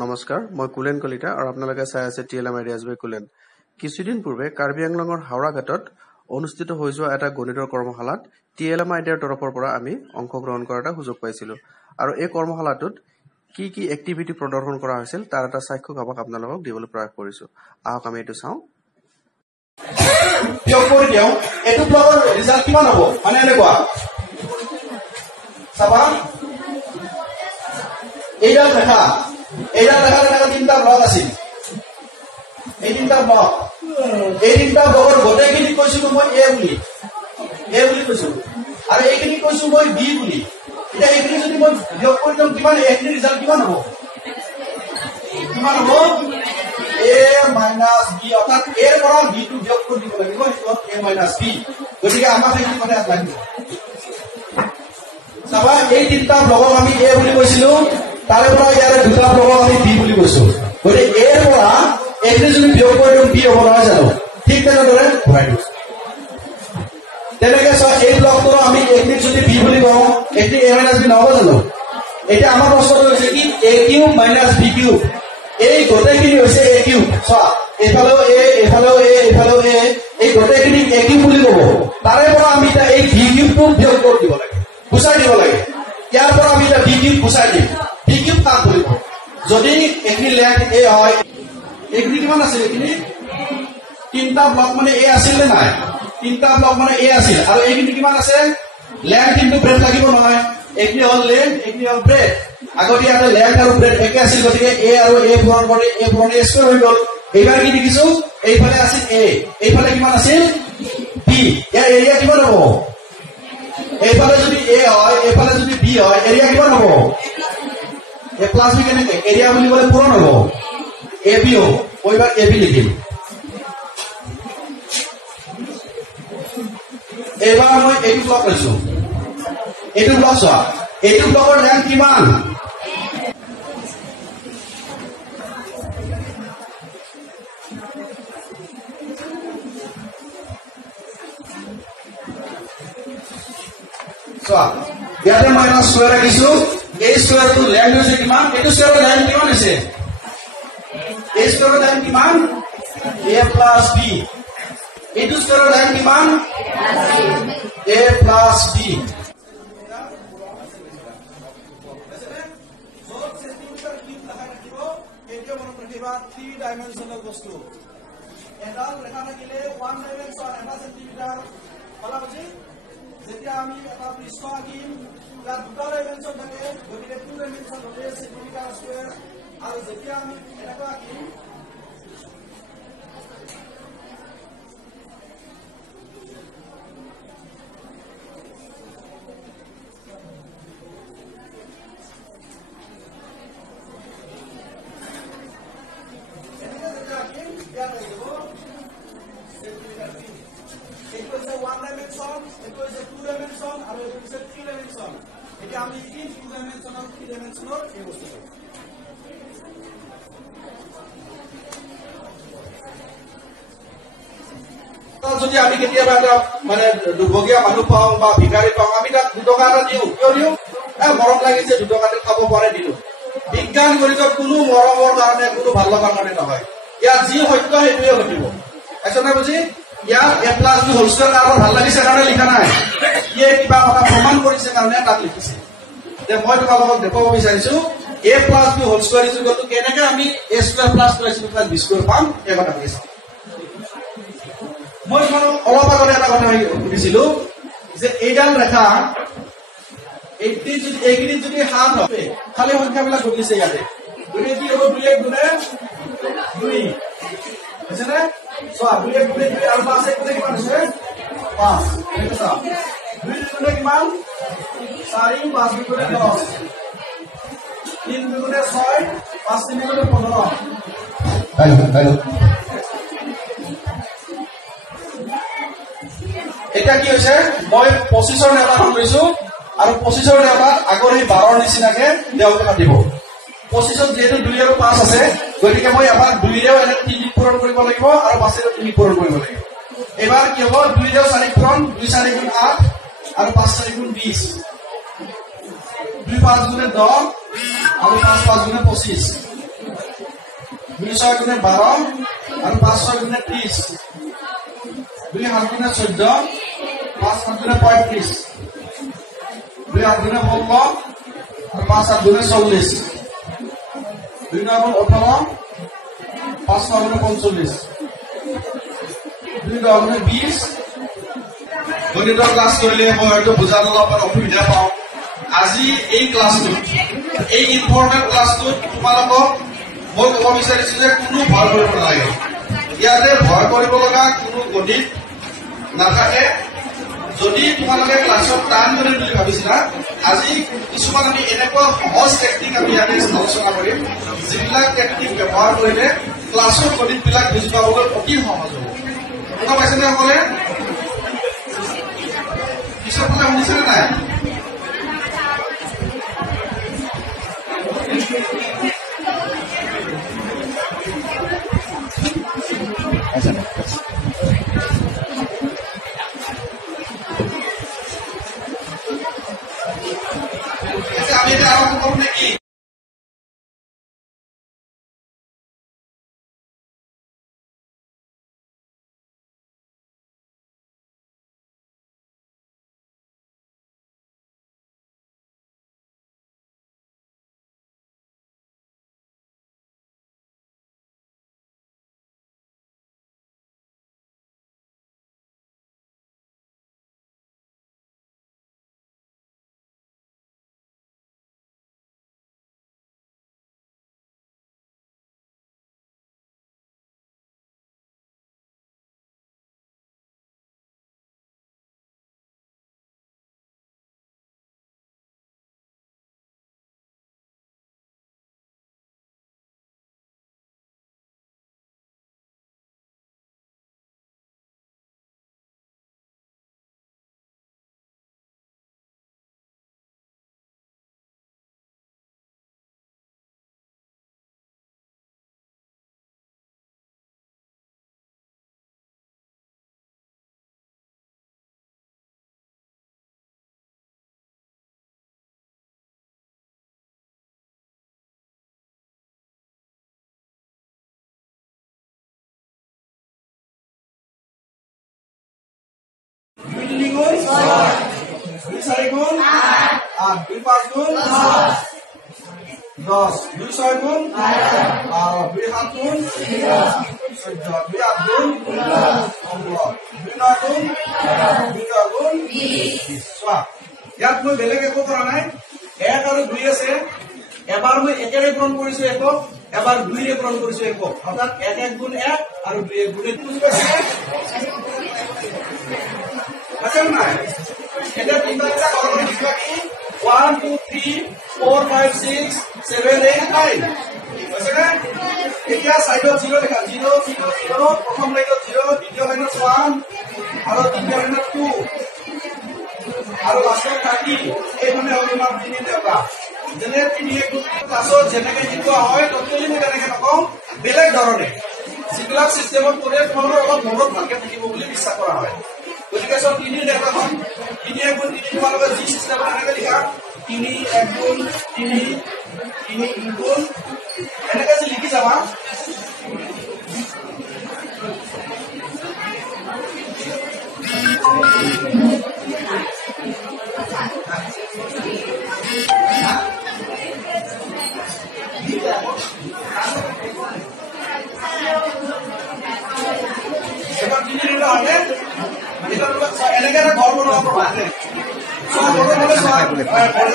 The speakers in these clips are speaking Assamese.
নমস্কাৰ, মই কুলেন কলিতা আৰু আপোনালোকে চাই আছে TLM Ideas by কুলেন। কিছুদিন পূৰ্বে কাৰ্বি আংলঙৰ হাওৰা ঘাটত অনুষ্ঠিত হৈ যোৱা এটা গণিতৰ কৰ্মশালাত TLM Ideas তৰফৰ পৰা আমি অংশগ্ৰহণ কৰাৰ এটা সুযোগ পাইছিলো। আৰু এই কৰ্মশালাটোত কি কি এক্টিভিটি প্ৰদৰ্শন কৰা হৈছিল তাৰ এটা সাক্ষ্য আপোনালোকক দিবলৈ প্ৰয়াস কৰিছো। আহক আমি এইটো চাওঁ। এইটো ব্লগৰ ৰিজাল্ট কিমান হ'ব মানে এনেকুৱা চাবা এইডাল ৰেখা তিনিটা ব্লক আছিল। এই তিনিটা ব্লকৰ গোটেইখিনি কৈছিলো মই এ বুলি কৈছো আৰু এইখিনি কৈছো মই বি বুলি। এতিয়া এইখিনি যদি মই বিয়োগ কৰি দিওঁ কিমান এইখিনি ৰিজাল্ট কিমান হ'ব এ মাইনাছ বি, অৰ্থাৎ এৰ পৰা বি টো বিয়োগ কৰি দিব লাগিব, সেইটো এ মাইনাছ বি। গতিকে আমাক সেইখিনি মানে লাগিব। চাবা এই তিনিটা ব্লকক আমি এ বুলি কৈছিলো, তাৰে পৰা ইয়াৰে দুটা ব্লকক আমি বি বুলি কৈছো। গতিকে এৰ পৰা এইখিনি যদি বিয়োগ কৰি দিওঁ বি হ'ব নহয় জানো? ঠিক তেনেদৰে ঘূৰাই দিওঁ। তেনেকে চোৱা এই ব্লকটো আমি এইখিনি যদি বি বুলি কওঁ, এইখিনি এ মাইনাছ বি নহ'ব জানো? এতিয়া আমাৰ প্ৰশ্নটো হৈছে কি এ কিউব মাইনাছ বি কিউব, এই গোটেইখিনি হৈছে এ কিউব। চোৱা এইফালেও এ, এইফালেও এ, এইফালেও এ, এই গোটেইখিনি এ কিউব বুলি ক'ব। তাৰে পৰা আমি এতিয়া এই বি কিউবটো বিয়োগ কৰি দিব লাগে, গুচাই দিব লাগে। ইয়াৰ পৰা আমি এতিয়া বি কিউব গুচাই দিম। বি কিউব কাক বুলি কওঁ? যদি এইখিনি লেংথ এ হয়, এইখিনি কিমান আছিল? এইখিনি তিনিটা ব্লক মানে এ আছিল নে নাই? তিনিটা ব্লক মানে এ আছিল। আৰু এইখিনি কিমান আছে? লেংথ কিন্তু ব্ৰেড লাগিব নহয়। এইখিনি হ'ল লেংথ, এইখিনি হ'ল ব্ৰেড। আগতে ইয়াতে লেংথ আৰু ব্ৰেড একে আছিল, গতিকে এ আৰু এ পূৰণ কৰি এ পূৰণ এ স্কোৱাৰ হৈ গ'ল। এইবাৰ কি দেখিছো? এইফালে আছিল এ, এইফালে কিমান আছিল? বি। ইয়াৰ এৰিয়া কিমান হ'ব? এইফালে যদি এ হয়, এইফালে যদি বি হয়, এৰিয়া কিমান হ'ব? এ প্লাছ বি। কেনেকে এৰিয়া বুলি ক'লে পূৰণ হ'ব, এ বি হ'ব। মই এইবাৰ এ বি লিখিম। এইবাৰ মই এইটো ব্লক লৈছো। এইটো ব্লক চোৱা, এইটো ব্লকৰ লেংথ কিমান? চোৱা ইয়াতে মই এটা স্কোৱাৰ ৰাখিছো। এই স্কোৱাৰটো লেংথ হৈছে কিমান? এইটো স্কোৱাৰৰ লেংথ কিমান হৈছে? এই স্কোৱাৰৰ লেংথ কিমান? এ প্লাছ বি। এইটো স্কোৱাৰৰ লেংথ কিমান? এ প্লাছ বি। থ্ৰী ডাইমেনশ্যনেল বস্তু এডাল ৰেখা থাকিলে ওৱান ডাইমেনশ্যন এটা চেণ্টিমিটাৰ কলা বুজি। যেতিয়া আমি এটা পৃষ্ঠ আঁকিম তাত দুটা ডাইমেনশ্যন থাকে, গতিকে টু ডাইমেনশ্যন হ'লে চেণ্টিমিটাৰ স্কুৱেৰ। আৰু যেতিয়া আমি এনেকুৱা আঁকিম যদি আমি কেতিয়াবা এটা মানে দুৰ্ভগীয়া মানুহ পাওঁ বা ভিকাৰী পাওঁ, আমি তাক 2 টকা এটা দিওঁ। কিয় দিওঁ? মৰম লাগিছে 2 টকাতে খাব পাৰে দিলো। বিজ্ঞান গণিতত কোনো মৰমৰ কাৰণে, কোনো ভাল লগাৰ কাৰণে নহয়। ইয়াৰ যি সত্য সেইটোৱে ঘটিব। আচলতে বুজি ইয়াৰ এ প্লাছ বি হোল স্কোৱাৰ তাৰ ভাল লাগিছে কাৰণে লিখা নাই, ইয়ে কিবা কথা প্ৰমাণ কৰিছে কাৰণে তাক লিখিছে। যে মই তোমালোকক দেখুৱাব বিচাৰিছো A plus B whole square equal to কেনেকে আমি A square plus B square পাম, এই কথা বুজিছো। মই তোমালোকক অলপ আগতে এটা কথা সুধিছিলো যে এইডাল ৰেখা এইখিনি যদি 7 হয়, খালি সংখ্যাবিলাক ঘটিছে ইয়াতে। গতিকে কি হ'ব? 2 1 গুণে 2 হৈছে নে? চোৱা 2 1 গুণে 2 আৰু 5 1 গুণে কিমান হৈছে? 5। চোৱা 2 গুণে কিমান? 4, 5 গুণে 10, 3 গুণে 6, 5 3 গুণে 15। এতিয়া কি হৈছে? মই 25ৰ নেওতাখন লৈছো আৰু 25ৰ নেওতাত আগৰ এই 12ৰ নিচিনাকে দেওলটো কাটিব। 25ত যিহেতু 2 আৰু 5 আছে, গতিকে মই এবাৰ 2ৰেও এনে 3 পূৰণ কৰিব লাগিব আৰু 5ৰেও 3 পূৰণ কৰিব লাগিব। এবাৰ কি হ'ব? 2ৰেও 4 পূৰণ, 2 4 গুণ 8 আৰু 5 4 গুণ 20। 2 5 গুণে 10 আৰু 5 5 গুণে 25। 2 6 গুণে 12 আৰু 5 6 গুণে 30 2 7 গুণে 14 5 7 গুণে 35 2 8 গুণে 16 আৰু 5 7 গুণে 40 2 9 গুণে 18 5 9 গুণে 45 2 10 গুণে 20 গণিতৰ ক্লাছ কৰিলে মই হয়তো বুজাত অলপমান অসুবিধা পাওঁ আজি এই ক্লাছটোত এই ইম্পৰ্টেণ্ট ক্লাছটোত তোমালোকক মই ক'ব বিচাৰিছো যে কোনো ভয় কৰিব নালাগে ইয়াতে ভয় কৰিব লগা কোনো গণিত নাথাকে যদি তোমালোকে ক্লাছত টান কৰিম বুলি ভাবিছিলা আজি কিছুমান আমি এনেকুৱা সহজ টেকনিক আমি ইয়াতে আলোচনা কৰিম যিবিলাক টেকনিক ব্যৱহাৰ কৰিলে ক্লাছৰ গণিতবিলাক বুজি পাবলৈ অতি সহজ হ'ব শুনা পাইছেনে সকলে পিছৰ ফালে শুনিছেনে নাই আমি এটা আরম্ভ করব নাকি গুণ 2 4 গুণ 8 2 5 গুণ 10 2 6 গুণ 12 2 7 গুণ 14 2 8 গুণ 15 2 9 গুণ 2 গুণ 20 চোৱা ইয়াত মই বেলেগ একো কৰা নাই 1 আৰু 2 আছে এবাৰ মই একেৰে পূৰণ কৰিছো একক এবাৰ 2 ৰে পূৰণ কৰিছো একক অৰ্থাৎ 1 1 গুণ 1 আৰু 2 1 গুণ 2 বুজি পাইছে আচ্ছা নাই এটা তিনটা করলে লিখবা কি 1 2 3 4 5 6 7 8 9 বুঝছ না এটা সাইডত 0 লেখা 0 0 0 প্রথম লাইনত 0 দ্বিতীয় লাইনত 1 আর তৃতীয় লাইনত 2 আর লাস্টত 30 এইভাবে আমি মাপ দিনি দেবা যেনে তিনি এক ক্লাসত যেনেকে জিতোৱা হয় টোটালি মই তেনেকে নকম বেলেগ ধৰণে সিগলাক সিস্টেমত কৰে তোমালোকৰ অলপ মনত ভালকে থাকিব বুলি বিশ্বাস কৰা হয় গতিকে সব তিনি দেখা হন তিনি এক গুণ তিনি তোমালোকৰ যি সিস্টেম এনেকে লিখা তিনি এক গুণ তিনি তিনি গুণ এনেকে যে লিখি যাবা এবার তিনি নিলে হবে এটা এনেকে একটা ঘর বড় হবে সব বড় বড় সব ঘর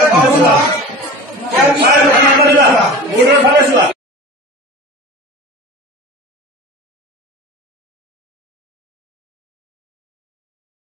বড়